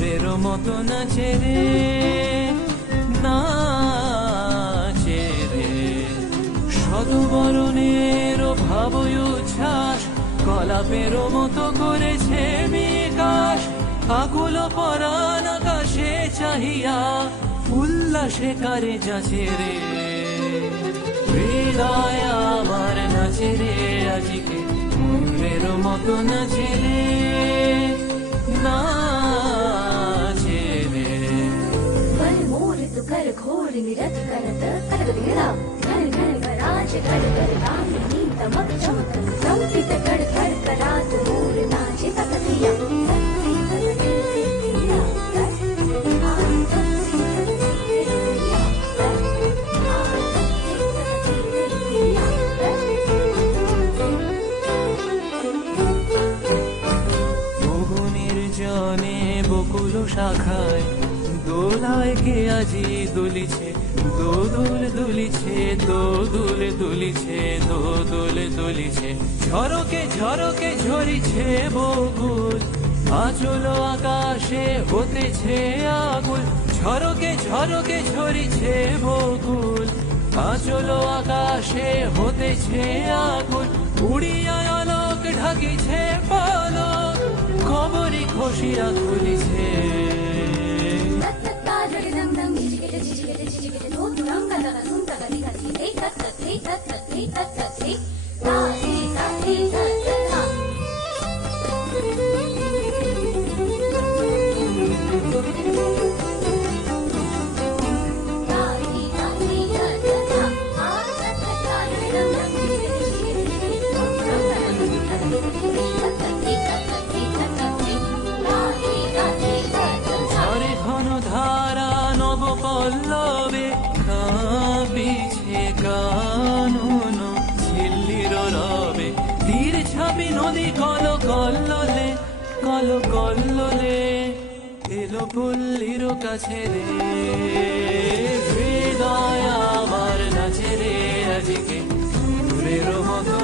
ফুলের মতো নাচে রে, নাচে রে। শতবরণের ভাবই উচ্ছ্বাস কলাপের মতো করেছে বিকাশ। আকুল পরাণ আকাশে চাহিয়া উল্লাসে কারে যাচ্ছে রে। হৃদয় আমার নাচে রে আজকে, ফুলের মতো নাচে রে, नाचे रे। कर मोर तु कर घोर निरत करत कर वेड़ा घन घन कराज कर कर दामिनी तमक चमक संपित कर कर करात मोर नाचे तकतिया सत्सी तकतिया বকুল শাখায় দোলায় কে আজি দুলিছে, দোদুল দুলিছে, দোদুল দুলিছে, দোদুল দুলিছে। ঝরকে ঝরকে ঝরিছে বকুল, আচল আকাশে হতেছে আকুল। ঝরকে ঝরকে ঝরিছে বকুল, আচল আকাশে হতেছে আকুল। উড়িয়া আলোক ঢাকিছে পালক, খবরি খসিয়া খুলিছে। পল্লবে কাঁপিছে কানন ঝিল্লির রবে, তীর ছাপি নদী কল কল্লোলে, কল কল্লোলে এলো পল্লীর কাছে রে। হৃদয় আমার নাচে রে আজকে, ফুলের মতো